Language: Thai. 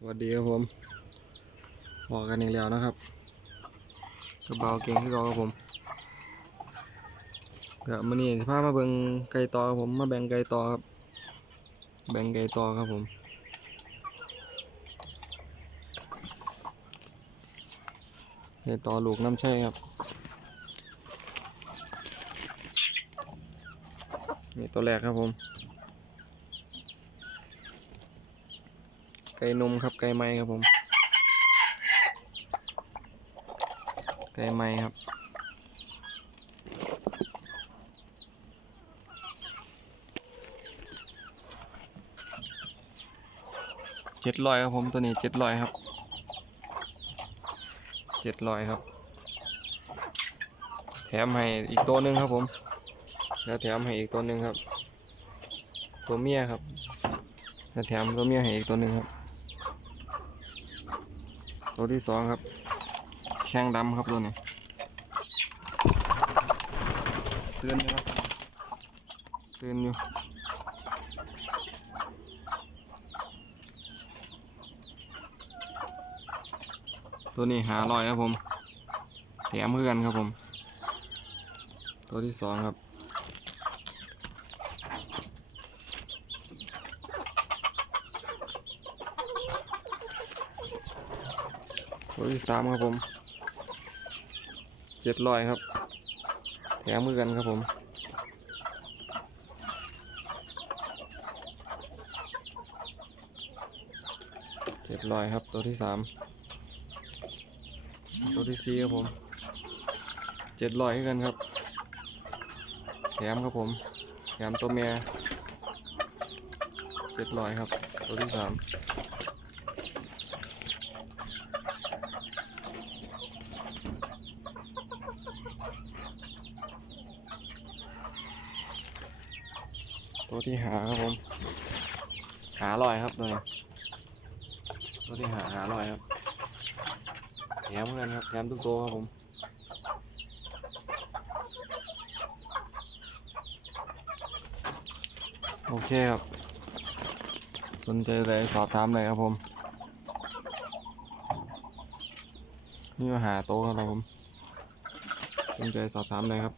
สวัสดีครับผมบอกกันอีกแล้วนะครับกระเบาเก่งที่เราครับผมกับมื่อนี้สิพามาเบ่งไก่ต่อครับผมมาแบ่งไก่ต่อครับ แบ่งไก่ต่อครับผมไก่ต่อลูกน้ำใช่ครับนี่ตัวแรกครับผม ไก่นมครับไก่ไม้ครับผม ไก่ไม้ครับ เจ็ดร้อยครับผมตัวนี้เจ็ดร้อยครับ เจ็ดร้อยครับ แถมให้อีกตัวหนึ่งครับผม แล้วแถมให้อีกตัวหนึ่งครับ ตัวเมียครับแล้วแถมตัวเมียให้อีกตัวหนึ่งครับ ตัวที่สองครับ แข้งดำครับตัวนี้เตือนอยู่ครับเตือนอยู่ตัวนี้หาลอยครับผม แถมเพื่อนครับผม ตัวที่สองครับ ตัวที่สามครับผมเจ็ดร้อยครับ แถมมือกันครับผมเจ็ดร้อยครับตัวที่สามตัวที่สี่ครับผมเจ็ดร้อยกันครับ แถมครับผมแถมตัวเมียเจ็ดร้อยครับ ตัวที่สาม ตัวที่หาครับผม หาลอยครับตัวนี้ตัวที่หาหาลอยครับแถมเหมือนกันครับแถมทุกตัวครับผมโอเคครับ สนใจอะไรสอบถามเลยครับผมนี่มาหาโต๊ะครับผมสนใจสอบถามเลยครับ